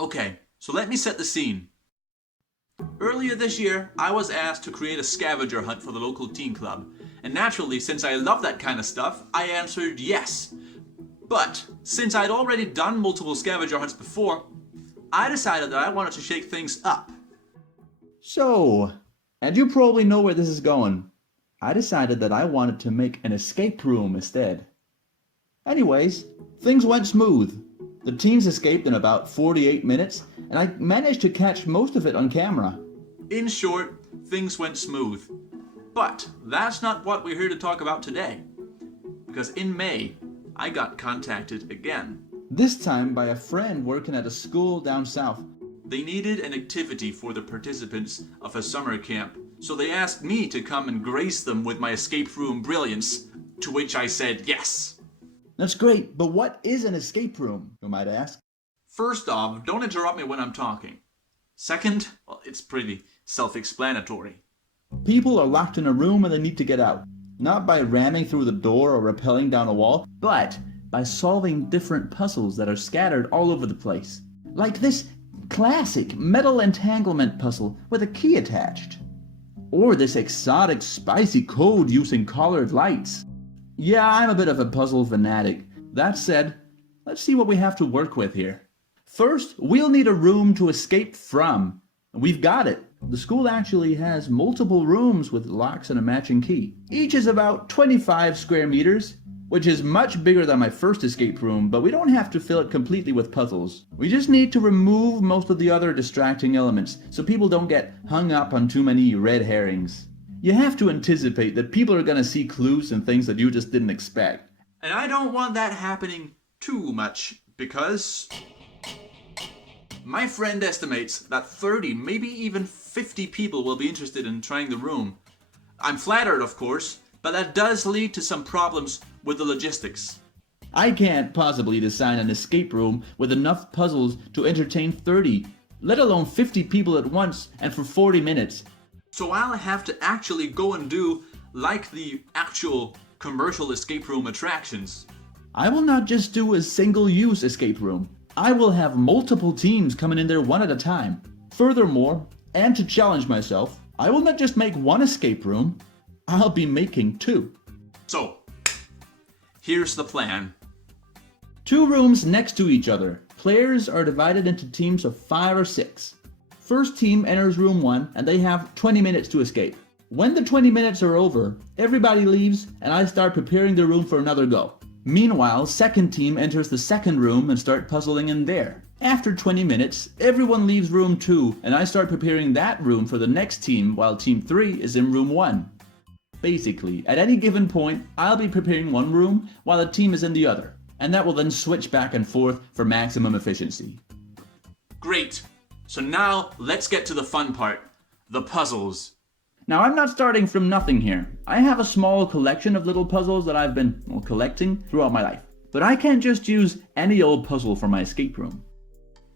Okay, so let me set the scene. Earlier this year, I was asked to create a scavenger hunt for the local teen club. And naturally, since I love that kind of stuff, I answered yes. But since I'd already done multiple scavenger hunts before, I decided that I wanted to shake things up. So, and you probably know where this is going. I decided that I wanted to make an escape room instead. Anyways, things went smooth. The teens escaped in about 48 minutes, and I managed to catch most of it on camera. In short, things went smooth. But that's not what we're here to talk about today. Because in May, I got contacted again. This time by a friend working at a school down south. They needed an activity for the participants of a summer camp, so they asked me to come and grace them with my escape room brilliance, to which I said yes. That's great, but what is an escape room, you might ask? First off, don't interrupt me when I'm talking. Second, well, it's pretty self-explanatory. People are locked in a room and they need to get out. Not by ramming through the door or rappelling down a wall, but by solving different puzzles that are scattered all over the place. Like this classic metal entanglement puzzle with a key attached. Or this exotic spicy code using colored lights. Yeah, I'm a bit of a puzzle fanatic. That said, let's see what we have to work with here. First, we'll need a room to escape from. We've got it. The school actually has multiple rooms with locks and a matching key. Each is about 25 square meters, which is much bigger than my first escape room, but we don't have to fill it completely with puzzles. We just need to remove most of the other distracting elements so people don't get hung up on too many red herrings. You have to anticipate that people are going to see clues and things that you just didn't expect. And I don't want that happening too much because my friend estimates that 30, maybe even 50 people will be interested in trying the room. I'm flattered, of course, but that does lead to some problems with the logistics. I can't possibly design an escape room with enough puzzles to entertain 30, let alone 50 people at once and for 40 minutes. So I'll have to actually go and do like the actual commercial escape room attractions. I will not just do a single-use escape room. I will have multiple teams coming in there one at a time. Furthermore, and to challenge myself, I will not just make one escape room, I'll be making two. So, here's the plan. 2 rooms next to each other. Players are divided into teams of 5 or 6. First team enters room 1 and they have 20 minutes to escape. When the 20 minutes are over, everybody leaves and I start preparing the room for another go. Meanwhile, second team enters the second room and start puzzling in there. After 20 minutes, everyone leaves room 2 and I start preparing that room for the next team while team 3 is in room 1. Basically, at any given point, I'll be preparing one room while the team is in the other, and that will then switch back and forth for maximum efficiency. Great. So now let's get to the fun part, the puzzles. Now, I'm not starting from nothing here. I have a small collection of little puzzles that I've been collecting throughout my life. But I can't just use any old puzzle for my escape room.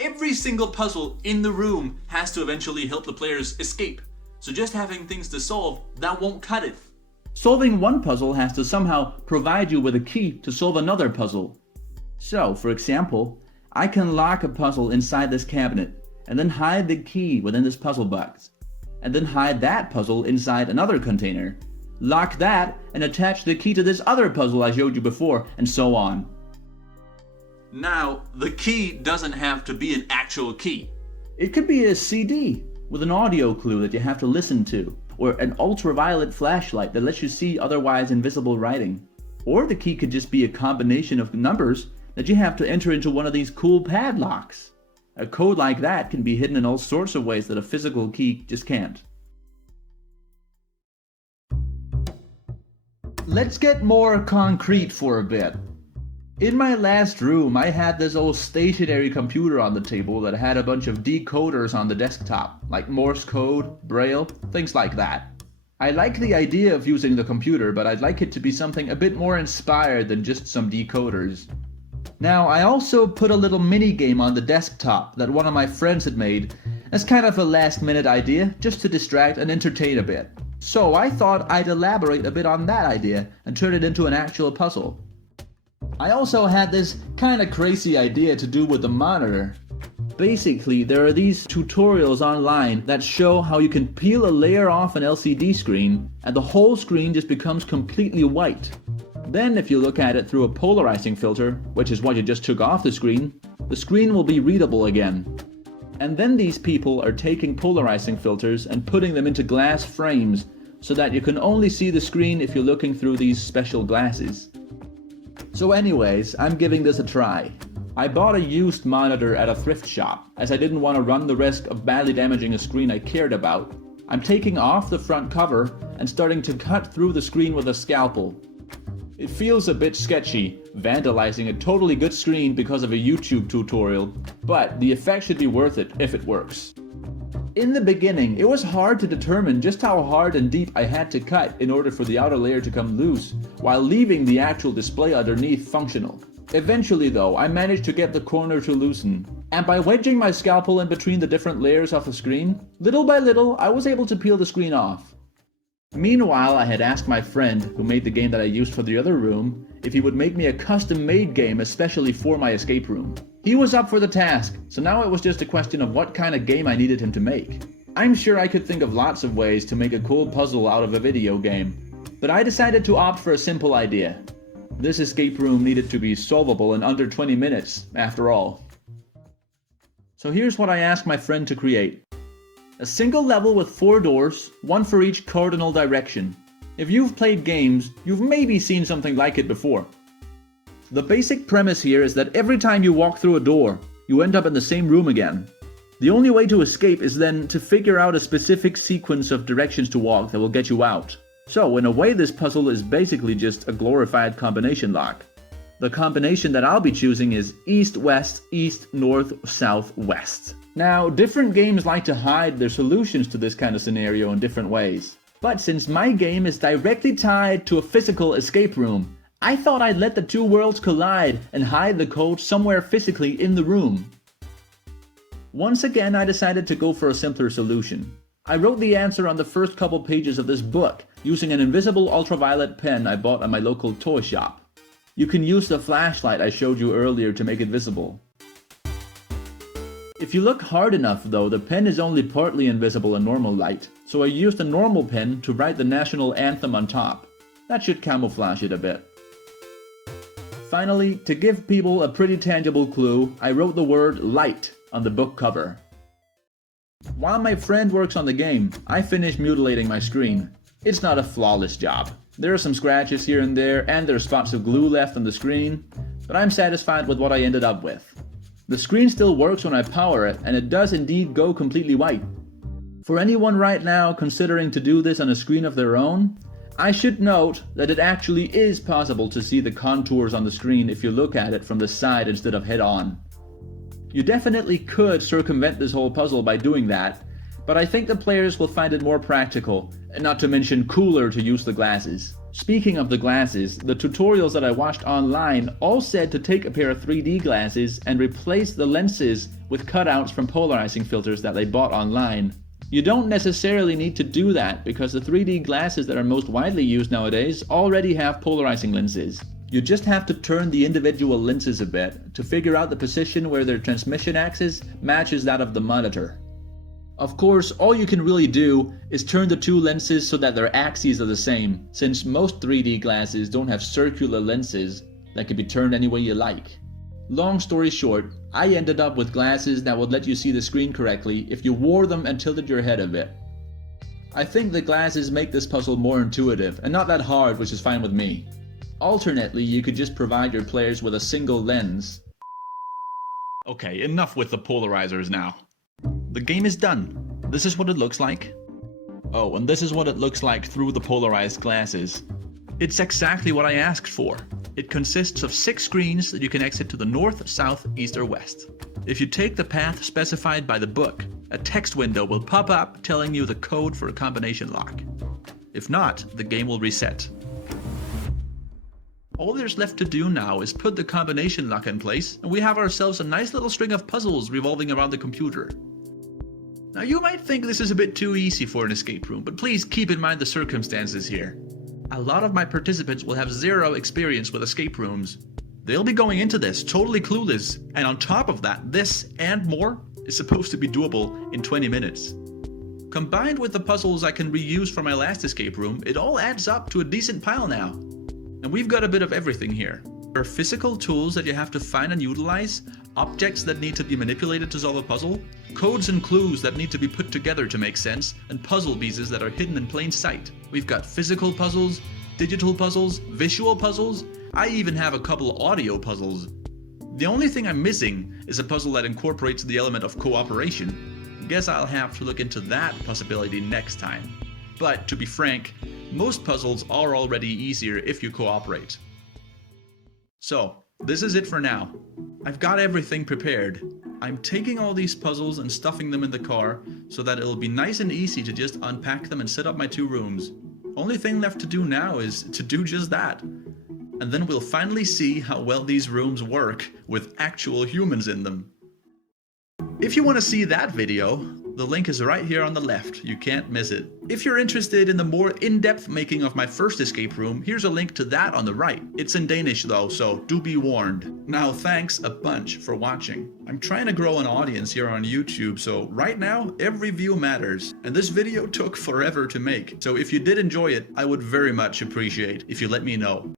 Every single puzzle in the room has to eventually help the players escape. So just having things to solve, that won't cut it. Solving one puzzle has to somehow provide you with a key to solve another puzzle. So, for example, I can lock a puzzle inside this cabinet, and then hide the key within this puzzle box, and then hide that puzzle inside another container, lock that, and attach the key to this other puzzle I showed you before, and so on. Now, the key doesn't have to be an actual key. It could be a CD with an audio clue that you have to listen to, or an ultraviolet flashlight that lets you see otherwise invisible writing. Or the key could just be a combination of numbers that you have to enter into one of these cool padlocks. A code like that can be hidden in all sorts of ways that a physical key just can't. Let's get more concrete for a bit. In my last room, I had this old stationary computer on the table that had a bunch of decoders on the desktop, like Morse code, Braille, things like that. I like the idea of using the computer, but I'd like it to be something a bit more inspired than just some decoders. Now, I also put a little mini game on the desktop that one of my friends had made as kind of a last-minute idea, just to distract and entertain a bit. So I thought I'd elaborate a bit on that idea and turn it into an actual puzzle. I also had this kinda crazy idea to do with the monitor. Basically, there are these tutorials online that show how you can peel a layer off an LCD screen and the whole screen just becomes completely white. Then if you look at it through a polarizing filter, which is what you just took off the screen will be readable again. And then these people are taking polarizing filters and putting them into glass frames so that you can only see the screen if you're looking through these special glasses. So anyways, I'm giving this a try. I bought a used monitor at a thrift shop, as I didn't want to run the risk of badly damaging a screen I cared about. I'm taking off the front cover and starting to cut through the screen with a scalpel. It feels a bit sketchy, vandalizing a totally good screen because of a YouTube tutorial, but the effect should be worth it if it works. In the beginning, it was hard to determine just how hard and deep I had to cut in order for the outer layer to come loose, while leaving the actual display underneath functional. Eventually though, I managed to get the corner to loosen, and by wedging my scalpel in between the different layers of the screen, little by little I was able to peel the screen off. Meanwhile, I had asked my friend, who made the game that I used for the other room, if he would make me a custom-made game especially for my escape room. He was up for the task, so now it was just a question of what kind of game I needed him to make. I'm sure I could think of lots of ways to make a cool puzzle out of a video game, but I decided to opt for a simple idea. This escape room needed to be solvable in under 20 minutes, after all. So here's what I asked my friend to create. A single level with 4 doors, one for each cardinal direction. If you've played games, you've maybe seen something like it before. The basic premise here is that every time you walk through a door, you end up in the same room again. The only way to escape is then to figure out a specific sequence of directions to walk that will get you out. So in a way, this puzzle is basically just a glorified combination lock. The combination that I'll be choosing is east-west, east-north, south-west. Now, different games like to hide their solutions to this kind of scenario in different ways. But since my game is directly tied to a physical escape room, I thought I'd let the two worlds collide and hide the code somewhere physically in the room. Once again, I decided to go for a simpler solution. I wrote the answer on the first couple pages of this book using an invisible ultraviolet pen I bought at my local toy shop. You can use the flashlight I showed you earlier to make it visible. If you look hard enough though, the pen is only partly invisible in normal light, so I used a normal pen to write the national anthem on top. That should camouflage it a bit. Finally, to give people a pretty tangible clue, I wrote the word light on the book cover. While my friend works on the game, I finish mutilating my screen. It's not a flawless job. There are some scratches here and there, and there are spots of glue left on the screen, but I'm satisfied with what I ended up with. The screen still works when I power it, and it does indeed go completely white. For anyone right now considering to do this on a screen of their own, I should note that it actually is possible to see the contours on the screen if you look at it from the side instead of head on. You definitely could circumvent this whole puzzle by doing that, but I think the players will find it more practical, and not to mention cooler to use the glasses. Speaking of the glasses, the tutorials that I watched online all said to take a pair of 3D glasses and replace the lenses with cutouts from polarizing filters that they bought online. You don't necessarily need to do that because the 3D glasses that are most widely used nowadays already have polarizing lenses. You just have to turn the individual lenses a bit to figure out the position where their transmission axis matches that of the monitor. Of course, all you can really do is turn the two lenses so that their axes are the same, since most 3D glasses don't have circular lenses that can be turned any way you like. Long story short, I ended up with glasses that would let you see the screen correctly if you wore them and tilted your head a bit. I think the glasses make this puzzle more intuitive and not that hard, which is fine with me. Alternately, you could just provide your players with a single lens. Okay, enough with the polarizers now. The game is done. This is what it looks like. Oh, and this is what it looks like through the polarized glasses. It's exactly what I asked for. It consists of 6 screens that you can exit to the north, south, east, or west. If you take the path specified by the book, a text window will pop up telling you the code for a combination lock. If not, the game will reset. All there's left to do now is put the combination lock in place, and we have ourselves a nice little string of puzzles revolving around the computer. Now you might think this is a bit too easy for an escape room, but please keep in mind the circumstances here. A lot of my participants will have zero experience with escape rooms. They'll be going into this totally clueless, and on top of that, this and more is supposed to be doable in 20 minutes. Combined with the puzzles I can reuse for my last escape room, it all adds up to a decent pile now. And we've got a bit of everything here. There are physical tools that you have to find and utilize, objects that need to be manipulated to solve a puzzle, codes and clues that need to be put together to make sense, and puzzle pieces that are hidden in plain sight. We've got physical puzzles, digital puzzles, visual puzzles. I even have a couple audio puzzles. The only thing I'm missing is a puzzle that incorporates the element of cooperation. Guess I'll have to look into that possibility next time. But to be frank, most puzzles are already easier if you cooperate. So, this is it for now. I've got everything prepared. I'm taking all these puzzles and stuffing them in the car so that it'll be nice and easy to just unpack them and set up my 2 rooms. Only thing left to do now is to do just that. And then we'll finally see how well these rooms work with actual humans in them. If you want to see that video, the link is right here on the left. You can't miss it. If you're interested in the more in-depth making of my first escape room, here's a link to that on the right. It's in Danish though, so do be warned. Now, thanks a bunch for watching. I'm trying to grow an audience here on YouTube, so right now, every view matters. And this video took forever to make. So if you did enjoy it, I would very much appreciate if you let me know.